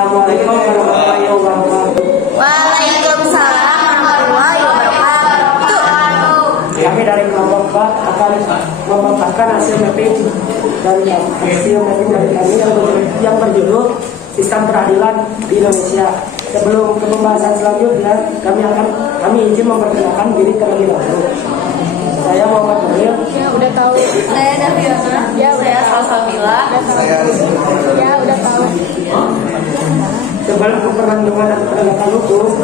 Assalamualaikum warahmatullahi wabarakatuh. Waalaikumsalam warahmatullahi wabarakatuh. Kami dari kelompok 4 akan memaparkan hasil mapping dari kami yang berjudul Sistem Peradilan di Indonesia. Sebelum ke pembahasan selanjutnya, kami izin memperkenalkan diri terlebih dahulu. Saya Muhammad Nuril. Ya udah tahu. Saya Daviana. Ya saya Salsabila. Saya Ya udah tahu. Sebelum ke perlindungan dan penegakan hukum,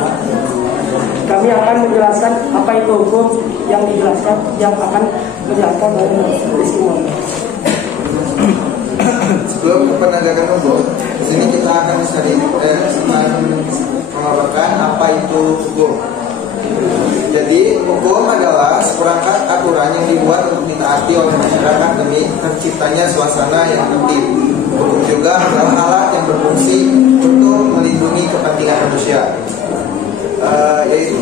kami akan menjelaskan apa itu hukum yang akan menjelaskan oleh Rizky Muhammad. Sebelum ke penegakan hukum, di sini kita akan memaparkan apa itu hukum. Jadi hukum adalah seperangkat aturan yang dibuat untuk ditaati oleh masyarakat demi terciptanya suasana yang tertib. Hukum juga adalah alat yang berfungsi untuk melindungi kepentingan manusia. Yaitu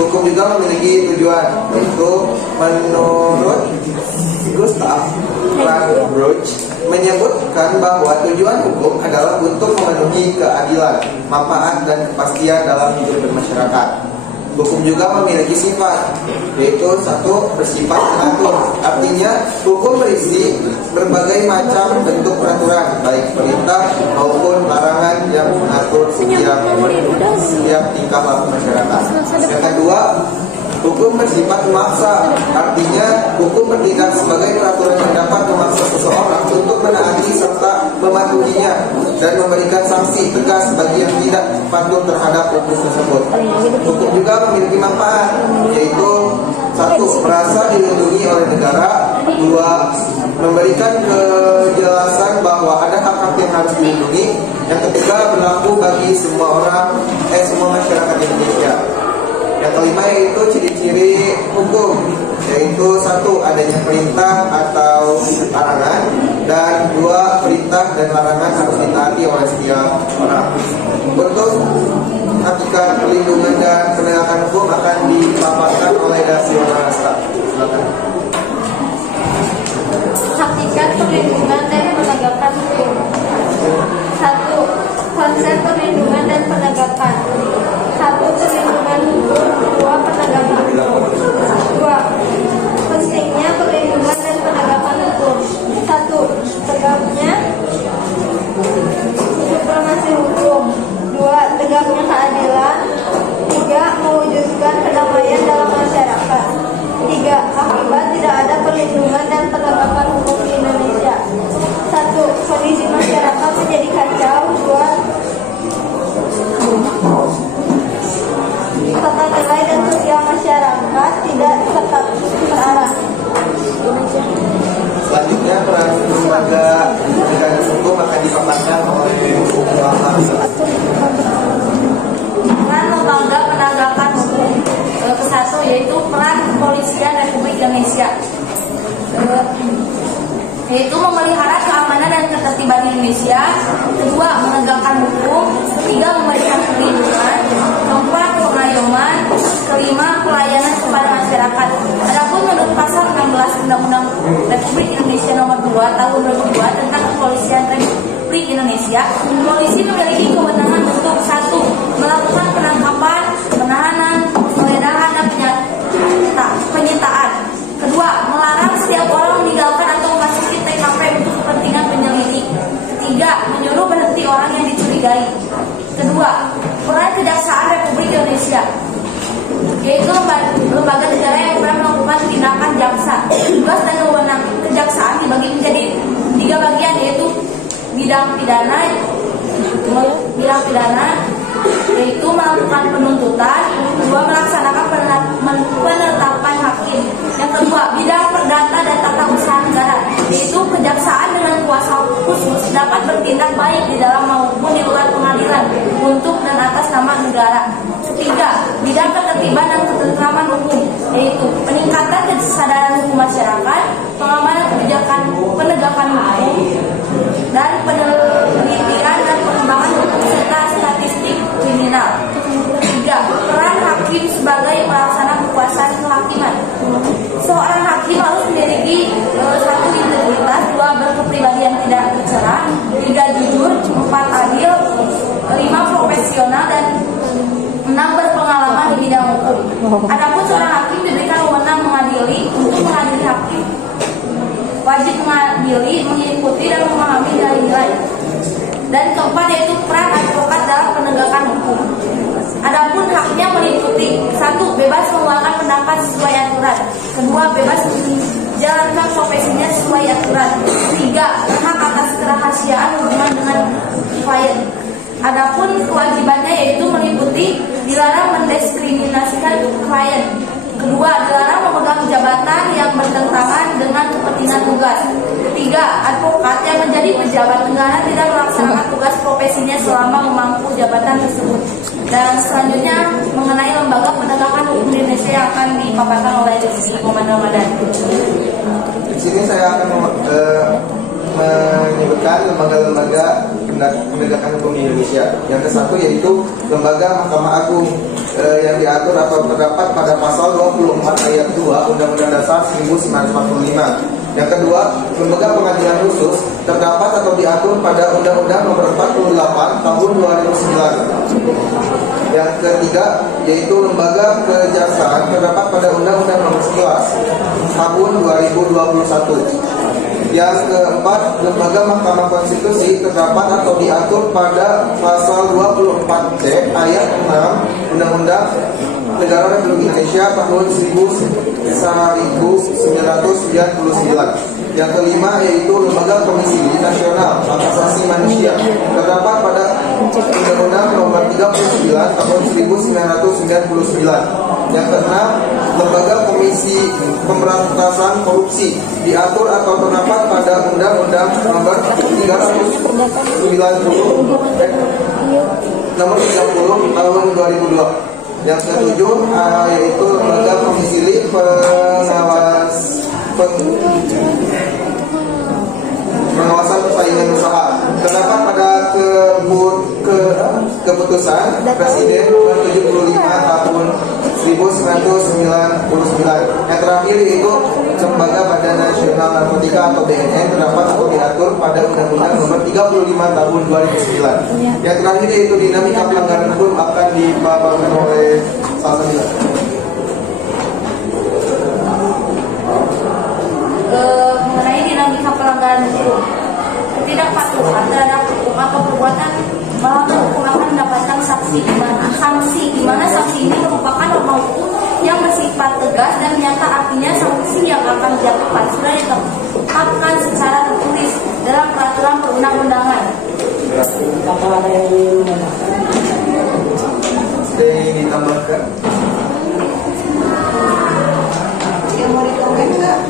hukum juga memiliki tujuan, yaitu menurut Gustav Brugge menyebutkan bahwa tujuan hukum adalah untuk memenuhi keadilan, manfaat dan kepastian dalam hidup bermasyarakat. Hukum juga memiliki sifat, yaitu satu, bersifat mengatur. Artinya hukum berisi berbagai macam bentuk peraturan, baik perintah maupun larangan yang mengatur setiap tingkah laku masyarakat. Yang kedua, hukum bersifat memaksa. Artinya hukum bertindak sebagai peraturan yang dapat memaksa seseorang untuk menaati serta mematuhinya dan memberikan sanksi tegas bagi yang tidak patuh terhadap hukum tersebut. Hukum juga memiliki manfaat, yaitu satu, merasa dilindungi oleh negara. Dua, memberikan kejelasan bahwa ada hak-hak yang harus dilindungi. Yang ketiga, berlaku bagi semua masyarakat Indonesia. Yang kelima yaitu ciri-ciri hukum, yaitu satu, adanya perintah atau larangan, dan dua, perintah dan larangan harus ditaati oleh setiap orang. Untuk hakikat perlindungan dan penegakan hukum akan dipaparkan oleh Daviana. Silakan. Hakikat perlindungan dan penegakan hukum. Satu, konsep perlindungan dan penegakan. Satu, perlindungan hukum. Dua, penegakan hukum. Dua, pentingnya perlindungan dan penegakan hukum. Satu, tegaknya supremasi hukum. Dua, tegaknya keadilan. Tiga, mewujudkan kedamaian dalam masyarakat. Tiga, akibat tidak ada perlindungan dan penegakan hukum di Indonesia. Satu, kondisi masyarakat menjadi kacau. Dua, tata nilai dan sosial masyarakat tidak tetap terarah. Selanjutnya peran lembaga penegakan hukum akan dipaparkan oleh Peran lembaga penegakan hukum ke-1 yaitu peran Kepolisian Republik Indonesia, yaitu memelihara keamanan dan ketertiban Indonesia. Kedua, menegakkan hukum. Ketiga, memberikan perlindungan. Keempat, pengayoman. Kelima, pelayanan kepada masyarakat. Adapun menurut pasal 16 Undang-Undang Republik Indonesia Nomor 2 Tahun 2002 tentang Kepolisian Republik Indonesia, polisi memiliki kewenangan untuk satu, melakukan penangkapan, penahanan, penggeledahan dan penyitaan. Kedua, melarang setiap orang meninggalkan atau memasuki TKP untuk kepentingan penyelidik. Ketiga, menyuruh berhenti orang yang dicurigai. Kedua, peran Kejaksaan Republik Indonesia, yaitu lembaga negara yang pernah melakukan tindakan jaksa. Tugas dan wewenang kejaksaan dibagi menjadi 3 bagian, yaitu bidang pidana, yaitu melakukan penuntutan. Dua, melaksanakan penetapan hakim. Yang kedua, bidang perdata dan tata usaha negara, yaitu kejaksaan dengan kuasa khusus dapat bertindak baik di dalam maupun di luar pengadilan untuk dan atas nama negara. Ketiga, bidang ketertiban dan ketentraman hukum, yaitu peningkatan kesadaran hukum masyarakat, pengamanan kebijakan penegakan hukum, dan penelitian dan pengembangan hukum serta statistik kriminal. Ketiga, peran hakim sebagai pelaksana kekuasaan kehakiman. Seorang hakim harus memiliki 1, integritas. 2, berkepribadian tidak tercela. 3, jujur. 4, adil, 5 profesional, dan 6 berpengalaman di bidang hukum. Adapun seorang hakim diberikan wewenang mengadili untuk mengadili hakim. Wajib mengadili, mengikuti dan memahami nilai-nilai. Dan keempat yaitu peran advokat dalam penegakan hukum. Adapun haknya meliputi: 1. Bebas mengeluarkan pendapat sesuai aturan. 2. Bebas menjalankan profesinya sesuai aturan. 3. Berhak atas kerahasiaan hubungan dengan klien. Adapun kewajibannya yaitu meliputi: dilarang mendiskriminasikan klien. 2. Dilarang memegang jabatan yang bertentangan dengan kepentingan tugas. 3. Advokat yang menjadi pejabat negara tidak melaksanakan tugas profesinya selama memangku jabatan tersebut. Dan selanjutnya mengenai lembaga penegakan hukum di Indonesia yang akan dipaparkan oleh Rizky Muhammad Ramadan. Di sini saya akan menyebutkan lembaga-lembaga penegakan hukum di Indonesia. Yang ke-1 yaitu Lembaga Mahkamah Agung yang diatur atau terdapat pada pasal 24 ayat 2 Undang-Undang Dasar 1945. Yang kedua, Lembaga Pengadilan Khusus terdapat atau diatur pada Undang-Undang Nomor 48 Tahun 2009. Yang ketiga yaitu Lembaga Kejaksaan terdapat pada Undang-Undang Nomor 11 Tahun 2021. Yang keempat, Lembaga Mahkamah Konstitusi terdapat atau diatur pada pasal 24D ayat 6 Undang-Undang Negara Republik Indonesia tahun 1999. Yang kelima yaitu Lembaga Komisi Nasional Hak Asasi Manusia terdapat pada Undang-Undang Nomor 39 tahun 1999. Yang keenam, Lembaga Komisi Pemberantasan Korupsi diatur atau terdapat pada Undang-Undang Nomor 30 tahun 2002. Yang ketujuh yaitu Lembaga Komisi Pengawasan Persaingan Usaha terdapat pada keputusan Presiden nomor 75 tahun 1999. Yang terakhir yaitu Lembaga Badan Nasional Narkotika atau BNN terdapat atau diatur pada Undang-Undang Nomor 35 tahun 2009. Yang terakhir yaitu Dinamika Pelanggaran Hukum akan dipaparkan oleh Salsabila. Mengenai dinamika pelanggaran hukum, ketidakpatuhan terhadap hukum atau perbuatan melanggar hukum akan mendapatkan sanksi, di mana sanksi ini merupakan norma hukum yang bersifat tegas dan nyata. Artinya sanksi yang akan dijatuhkan sudah ditetapkan secara tertulis dalam peraturan perundang-undangan. Apakah ada yang ingin menambahkan? Ditambahkan. Yang mau dikomen enggak?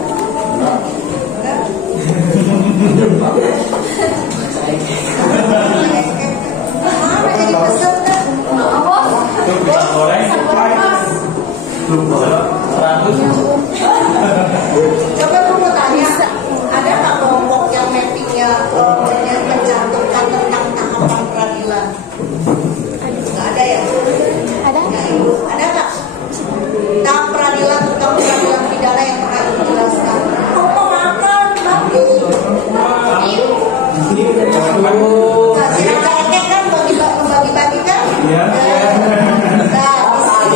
Coba aku mau tanya, ada nggak kelompok yang mappingnya yang mencantumkan tentang tahapan peradilan? Nggak ada ya? Ada? Ada nggak? Tahap peradilan tentang peradilan pidana yang pernah dijelaskan? Kok makan? Tapi Kak kan bagi-bagi kan? Iya.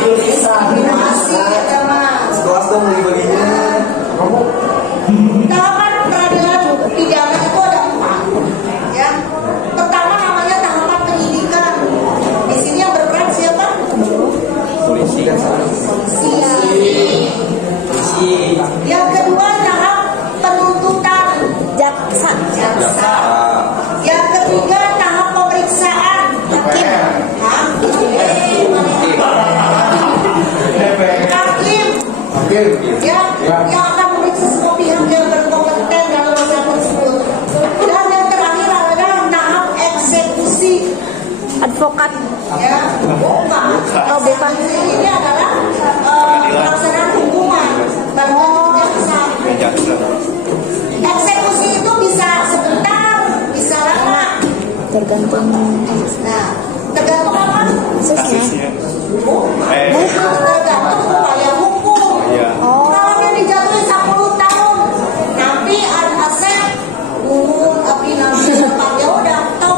Diskriminasi ada mas. Swasta bagi-baginya. Tahapan peradilan pidana itu ada 4, ya. Pertama namanya tahapan penyidikan. Di sini yang berperan siapa? Polisi dan Polisi. Yang kedua tahap penuntutan. Jaksa. Yang ketiga tahap pemeriksaan. Hakim. Yang akan memeriksa semua pihak yang berkompeten dalam masalah tersebut. Dan yang terakhir adalah tahap eksekusi. Advokat. Ya, bukan. Ini adalah pelaksanaan hukuman. Jaksa. Eksekusi itu bisa sebentar, bisa lama. Tergantung. Nah, tergantung apa? Kasusnya. Tergantung upaya hukum. Kalau dia dijatuhi 10 tahun, tapi ada aset api nabi ya udah tok.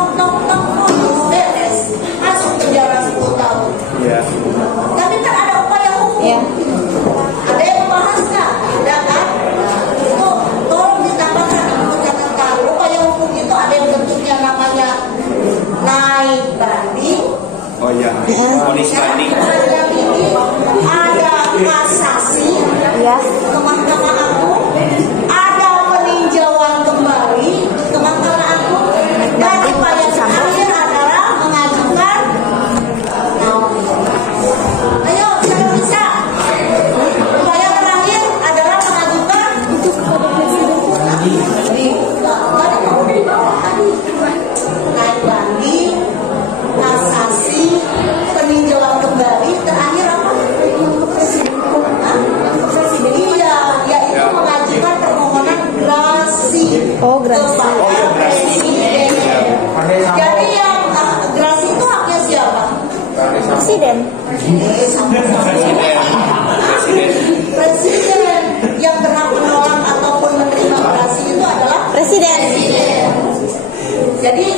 Oh ya, vonis banding. Pengadilan tinggi ada kasasi ke Mahkamah Agung, ada peninjauan kembali ke Mahkamah Agung, dan upaya terakhir adalah mengajukan ayo siapa bisa? Upaya terakhir adalah mengajukan itu kepada presiden. Naik banding, kasasi, peninjauan kembali, terakhir apa? Ke presiden. Presiden. Iya, yaitu mengajukan permohonan grasi kepada presiden. Jadi yang grasi itu haknya siapa? Presiden. Presiden yang berhak menolak ataupun menerima grasi itu adalah Presiden. Jadi